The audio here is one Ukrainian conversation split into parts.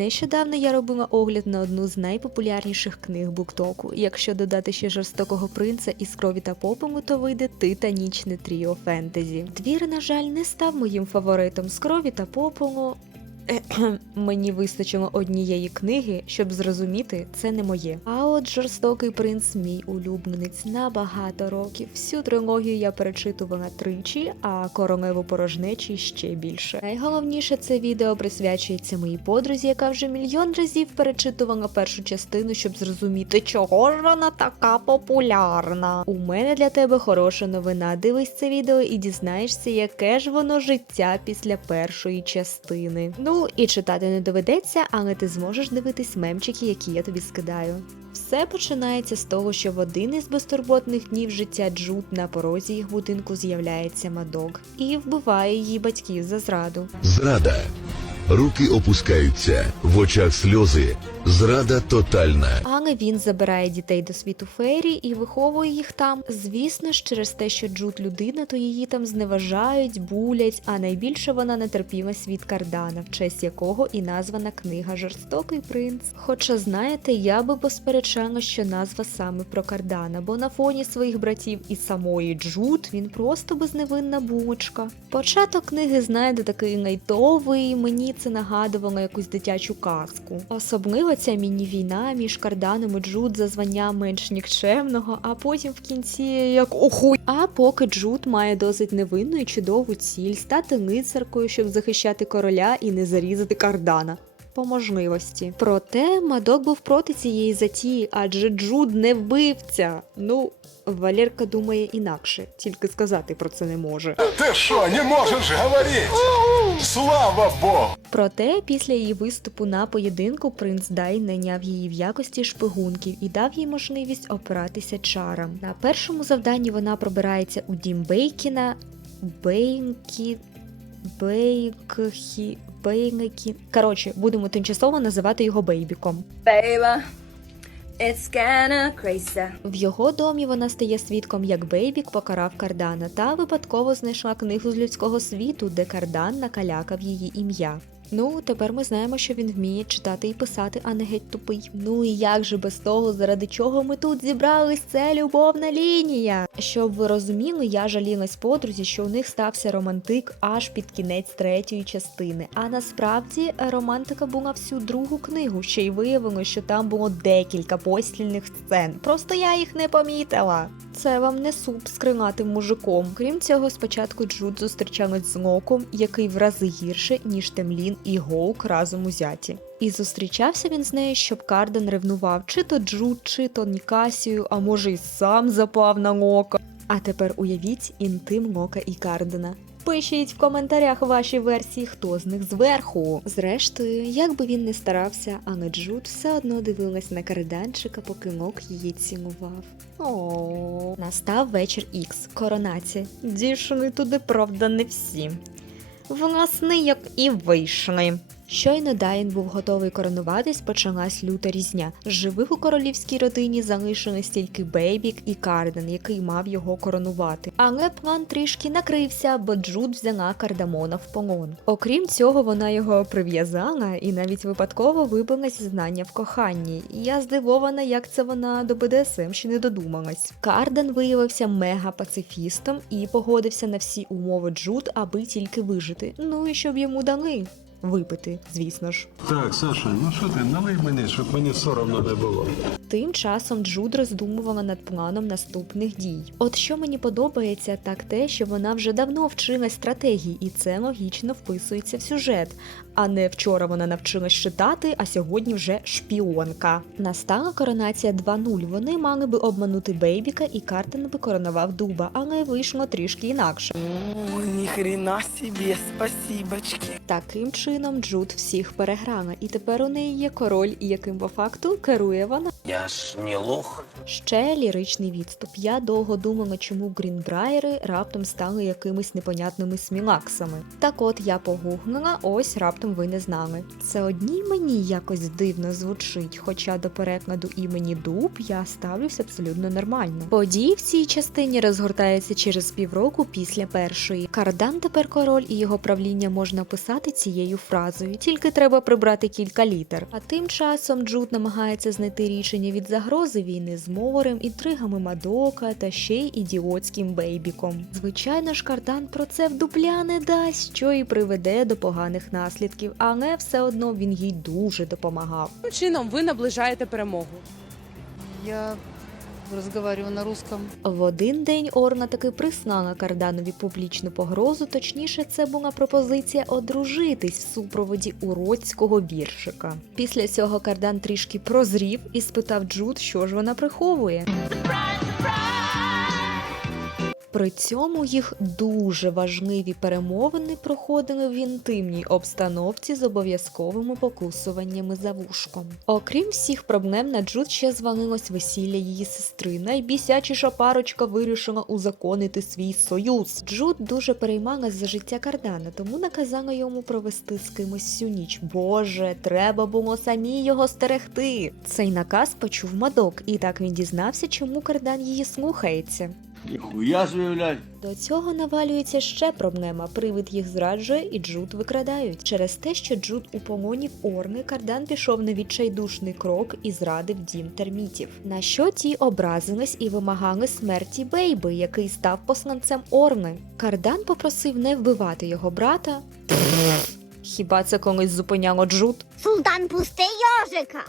Нещодавно я робила огляд на одну з найпопулярніших книг буктоку. Якщо додати ще жорстокого принца із крові та попиму, то вийде титанічне тріо фентезі. Твір, на жаль, не став моїм фаворитом з крові та попелу. Мені вистачило однієї книги, щоб зрозуміти, це не моє. А от жорстокий принц мій улюбленець на багато років. Всю трилогію я перечитувала тричі, а королеву порожнечі ще більше. Найголовніше це відео присвячується моїй подрузі, яка вже мільйон разів перечитувала першу частину, щоб зрозуміти, чого ж вона така популярна. У мене для тебе хороша новина. Дивись це відео і дізнаєшся, яке ж воно життя після першої частини. Ну і читати не доведеться, але ти зможеш дивитись мемчики, які я тобі скидаю. Все починається з того, що в один із безтурботних днів життя Джуд на порозі їх будинку з'являється Мадок і вбиває її батьків за зраду. Зрада. Руки опускаються, в очах сльози. Зрада тотальна. Але він забирає дітей до світу фейрі і виховує їх там. Звісно ж, через те, що Джуд людина, то її там зневажають, булять, а найбільше вона не терпіла світ Кардана, в честь якого і названа книга Жорстокий принц. Хоча, знаєте, я би посперечала, що назва саме про Кардана, бо на фоні своїх братів і самої Джуд він просто безневинна булочка. Початок книги, знаєте, такий лайтовий, мені це нагадувало якусь дитячу казку. Особливо ця міні-війна між Карданом і Джуд за звання менш нікчемного, а потім в кінці як охуй. А поки Джуд має досить невинну і чудову ціль стати лицаркою, щоб захищати короля і не зарізати Кардана. По можливості. Проте Мадок був проти цієї затії, адже Джуд не вбивця. Ну, Валерка думає інакше, тільки сказати про це не може. Ты что, не можешь говорить? Слава Богу! Проте після її виступу на поєдинку принц Дай найняв її в якості шпигунків і дав їй можливість опиратися чарам. На першому завданні вона пробирається у дім Бейкіна, Бейнкі, Бейкхі, Бейнкі. Коротше, будемо тимчасово називати його Бейбіком. Бейба. it's kinda crazy. В його домі вона стає свідком, як Бейбік покарав Кардана, та випадково знайшла книгу з людського світу, де Кардан накалякав її ім'я. Ну, тепер ми знаємо, що він вміє читати і писати, а не геть тупий. Ну і як же без того, заради чого ми тут зібрались, це любовна лінія. Щоб ви розуміли, я жалілась подрузі, що у них стався романтик аж під кінець третьої частини. А насправді романтика була всю другу книгу, ще й виявилось, що там було декілька постільних сцен. Просто я їх не помітила. Це вам не суп з крилатим мужиком. Крім цього, спочатку Джуд зустрічалась з Локом, який в рази гірше, ніж Темлін і Гоук разом узяті. І зустрічався він з нею, щоб Карден ревнував чи то Джуд, чи то Нікасію, а може й сам запав на Лока. А тепер уявіть інтим Лока і Кардена. Пишіть в коментарях ваші версії, хто з них зверху. Зрештою, як би він не старався, але Джуд все одно дивилась на карданчика, поки Лок її цінував. О, настав вечір Ікс, коронація. Дійшли туди, правда, не всі. Власне, як і вийшли. Щойно Дайн був готовий коронуватись, почалась люта різня. З живих у королівській родині залишились тільки Бейбік і Карден, який мав його коронувати. Але план трішки накрився, бо Джуд взяла кардамона в полон. Окрім цього, вона його прив'язала і навіть випадково вибилась зі знання в коханні. Я здивована, як це вона до БДСМ ще не додумалась. Карден виявився мега-пацифістом і погодився на всі умови Джуд, аби тільки вижити. Ну і щоб йому дали. Випити, звісно ж. Так, Саша, ну що ти, налий мені, щоб мені соромно не було. Тим часом Джуд роздумувала над планом наступних дій. От що мені подобається, так те, що вона вже давно вчилась стратегії, і це логічно вписується в сюжет. А не вчора вона навчилась читати, а сьогодні вже шпіонка. Настала коронація 2.0. Вони мали би обманути Бейбіка, і Картен би коронував дуба, але вийшло трішки інакше. Хрена себе, спасибочки. Таким чином Джуд всіх переграла, і тепер у неї є король, яким по факту керує вона. Я ж не лох. Ще ліричний відступ. Я довго думала, чому Грінбраєри раптом стали якимись непонятними смілаксами. Так от я погуглила, ось раптом ви не знали. Це одній мені якось дивно звучить, хоча до перекладу імені Дуб я ставлюсь абсолютно нормально. Події в цій частині розгортаються через півроку після першої. Кардан тепер король і його правління можна писати цією фразою, тільки треба прибрати кілька літер. А тим часом Джуд намагається знайти рішення від загрози війни з морем, інтригами Мадока та ще й ідіотським бейбіком. Звичайно ж, кардан про це в дупля не дасть, що і приведе до поганих наслідків, але все одно він їй дуже допомагав. Яким чином ви наближаєте перемогу? Я разговариваю на русском. В один день Орна таки приснала Карданові публічну погрозу, точніше, це була пропозиція одружитись в супроводі уродського віршика. Після цього Кардан трішки прозрів і спитав Джуд, що ж вона приховує. При цьому їх дуже важливі перемовини проходили в інтимній обстановці з обов'язковими покусуваннями за вушком. Окрім всіх проблем, на Джуд ще звалилось весілля її сестри. Найбісячіша парочка вирішила узаконити свій союз. Джуд дуже переймалась за життя Кардана, тому наказала йому провести з кимось всю ніч. Боже, треба було самі його стерегти. Цей наказ почув Мадок, і так він дізнався, чому Кардан її слухається. Ніхуя заявлять. До цього навалюється ще проблема. Привид їх зраджує і Джуд викрадають. Через те, що Джуд у полоні в Орни, Кардан пішов на відчайдушний крок і зрадив дім термітів. На що ті образились і вимагали смерті Бейби, який став посланцем Орни. Кардан попросив не вбивати його брата. Хіба це колись зупиняло Джуд? Султан пусти йожика.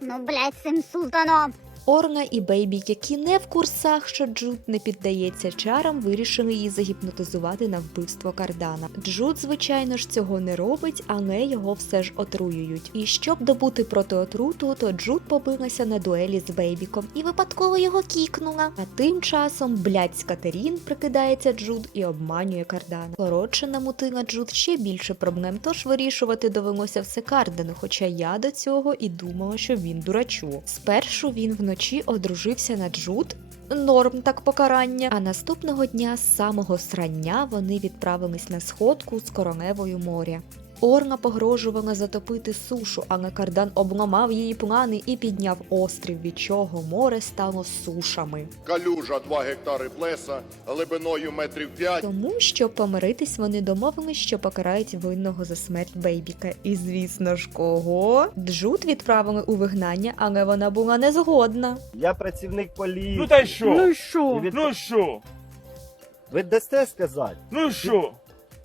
Ну, блядь, цим султаном. Орна і Бейбі, які не в курсах, що Джуд не піддається чарам, вирішили її загіпнотизувати на вбивство Кардана. Джуд, звичайно ж, цього не робить, але його все ж отруюють. І щоб добути проти отруту, то Джуд побилася на дуелі з Бейбіком і випадково його кікнула. А тим часом блядська Терін прикидається Джуд і обманює Кардана. Коротше, намутила Джуд ще більше проблем, тож вирішувати довелося все Кардану, хоча я до цього і думала, що він дурачу. Спершу він вночі одружився на Джуд. Норм так покарання. А наступного дня з самого срання вони відправились на сходку з короневою моря. Орна погрожувала затопити сушу, але Кардан обламав її плани і підняв острів, від чого море стало сушами. Калюжа 2 гектари плеса глибиною метрів 5. Тому, щоб помиритись, вони домовились, що покарають винного за смерть Бейбіка. І звісно ж, кого? Джуд відправили у вигнання, але вона була не згодна. Я працівник поліції. Ну та й що? Ну І від- Ну що? Ви дасте сказати? Ну що?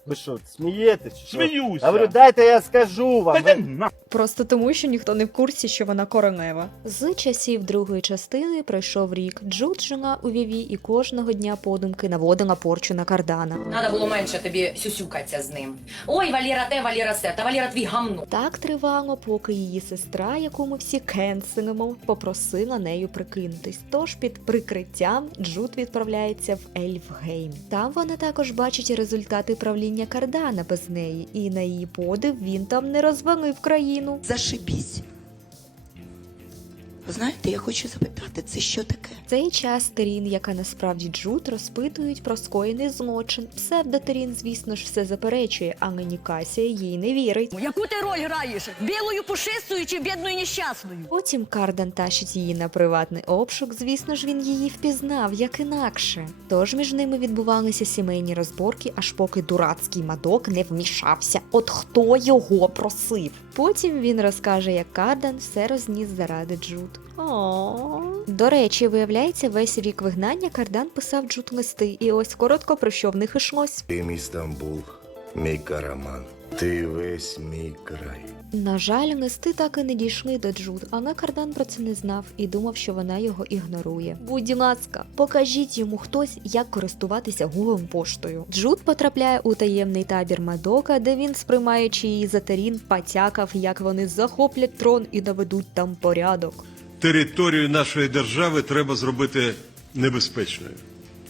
Ви що, смієтесь? чи що? Сміюся. Я говорю, дайте я скажу вам. Та Ви- на. Просто тому, що ніхто не в курсі, що вона королева. З часів другої частини пройшов рік. Джуд жила у Віві і кожного дня подумки наводила порчу на кардана. Надо було менше тобі сюсюкатися з ним. Ой, Валера те, Валера се, та Валера твій гамно. Так тривало, поки її сестра, яку ми всі кенселимо, попросила нею прикинутись. Тож під прикриттям Джуд відправляється в Ельфгейм. Там вона також бачить результати правління Кардана без неї, і на її подив він там не розвалив країну. Зашибісь. Знаєте, я хочу запитати, це що таке? Цей час Терін, яка насправді Джуд, розпитують про скоєний злочин. Псевдотерін, звісно ж, все заперечує, але Нікасія їй не вірить. Яку ти роль граєш? Білою пушистою чи бідною нещасною? Потім Кардан тащить її на приватний обшук. Звісно ж, він її впізнав, як інакше. Тож між ними відбувалися сімейні розборки, аж поки дурацький мадок не вмішався. От хто його просив? Потім він розкаже, як Кардан все розніс заради Джуд. О. До речі, виявляється, весь рік вигнання Кардан писав Джуд листи, і ось коротко про що в них ішлось. Ти мій Стамбул, мій караман. Ти весь мій край. На жаль, листи так і не дійшли до Джуд, але Кардан про це не знав і думав, що вона його ігнорує. Будь ласка, покажіть йому хтось, як користуватися Google поштою. Джуд потрапляє у таємний табір Мадока, де він, сприймаючи її за Терін, потякав, як вони захоплять трон і наведуть там порядок. Територію нашої держави треба зробити небезпечною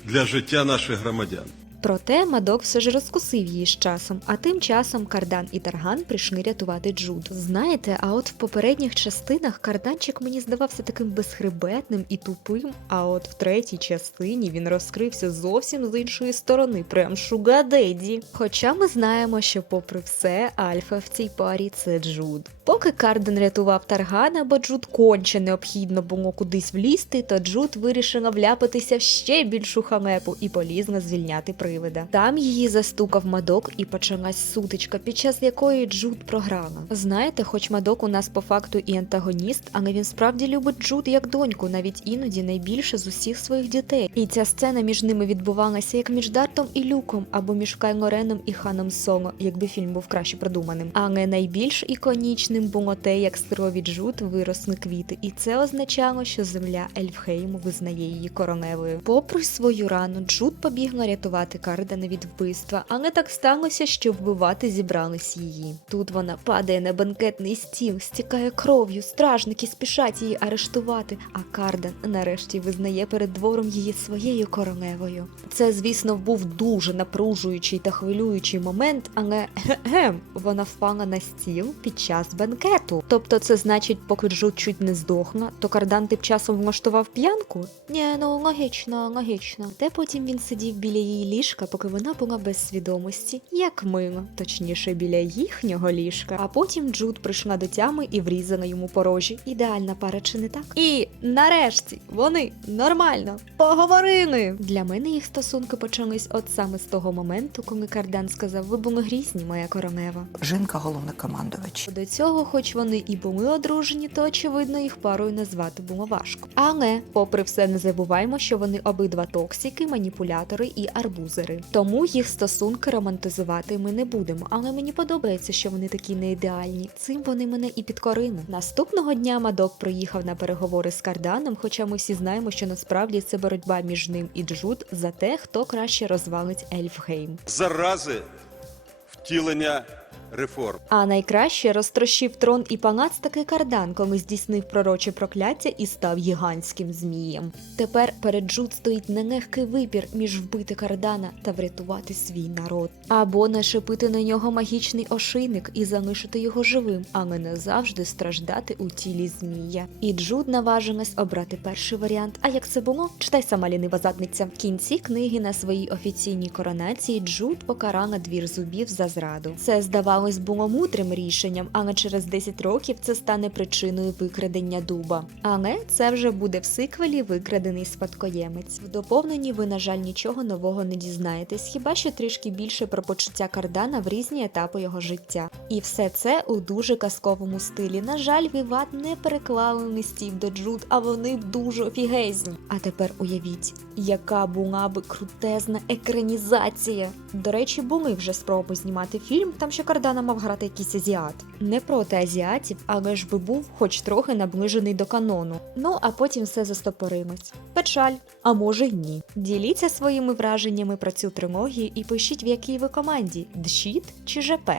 для життя наших громадян. Проте Мадок все ж розкусив її з часом, а тим часом Кардан і Тарган прийшли рятувати Джуд. Знаєте, а от в попередніх частинах Карданчик мені здавався таким безхребетним і тупим, а от в третій частині він розкрився зовсім з іншої сторони, прям шугадеді. Хоча ми знаємо, що попри все, Альфа в цій парі це Джуд. Поки Карден рятував Таргана, бо Джуд конче необхідно було кудись влізти, то Джуд вирішила вляпатися в ще більшу хамепу і полізла звільняти привида. Там її застукав Мадок і почалась сутичка, під час якої Джуд програла. Знаєте, хоч Мадок у нас по факту і антагоніст, але він справді любить Джуд як доньку, навіть іноді найбільше з усіх своїх дітей. І ця сцена між ними відбувалася як між Дартом і Люком, або між Кайло Реном і Ханом Соло, якби фільм був краще продуманим. Але найбільш іконічним було те, як з крові Джуд виросли квіти, і це означало, що земля Ельфхейму визнає її королевою. Попри свою рану, Джуд побігла рятувати Кардена від вбивства, але так сталося, що вбивати зібрались її. Тут вона падає на банкетний стіл, стікає кров'ю, стражники спішать її арештувати. А Карден нарешті визнає перед двором її своєю королевою. Це, звісно, був дуже напружуючий та хвилюючий момент, але вона впала на стіл під час банкету. Тобто, це значить, поки Джуд чуть не здохла, то Кардан тим часом влаштував п'янку? Ні, ну логічно, логічно. Те потім він сидів біля її ліжка, поки вона була без свідомості, як мило, точніше, біля їхнього ліжка. А потім Джуд прийшла до тями і врізала йому по рожі. Ідеальна пара, чи не так? І нарешті вони нормально поговорили. Для мене їх стосунки почались от саме з того моменту, коли Кардан сказав: Ви були грізні, моя королева. Жінка головнокомандувач. До цього, хоч вони і були одружені, то очевидно їх парою назвати було важко. Але, попри все, не забуваємо, що вони обидва токсики, маніпулятори і арбузери. Тому їх стосунки романтизувати ми не будемо. Але мені подобається, що вони такі не ідеальні. Цим вони мене і підкорили. Наступного дня Мадок приїхав на переговори з Карданом, хоча ми всі знаємо, що насправді це боротьба між ним і Джуд за те, хто краще розвалить Ельфгейм. Зарази втілення реформ. А найкраще розтрощив трон і палац таки кардан, коли здійснив пророче прокляття і став гігантським змієм. Тепер перед Джуд стоїть нелегкий вибір між вбити кардана та врятувати свій народ, або нашепити на нього магічний ошийник і залишити його живим, але не завжди страждати у тілі змія. І Джуд наважилась обрати перший варіант. А як це було? Читай сама лінива задниця. В кінці книги на своїй офіційній коронації Джуд покарала двір зубів за зраду. Це здавалось було мудрим рішенням, але через 10 років це стане причиною викрадення дуба. Але це вже буде в сиквелі викрадений спадкоємець. В доповненні ви, на жаль, нічого нового не дізнаєтесь, хіба що трішки більше про почуття кардана в різні етапи його життя. І все це у дуже казковому стилі. На жаль, Віват не переклали листів до Джуд, а вони дуже офігезні. А тепер уявіть, яка була би крутезна екранізація. До речі, були вже спроби знімати фільм, там що Кардана мав грати якийсь азіат. Не проти азіатів, але ж би був хоч трохи наближений до канону. Ну а потім все застопорилось. Печаль, а може й ні. Діліться своїми враженнями про цю трилогію і пишіть, в якій ви команді: Дщіт чи ЖП.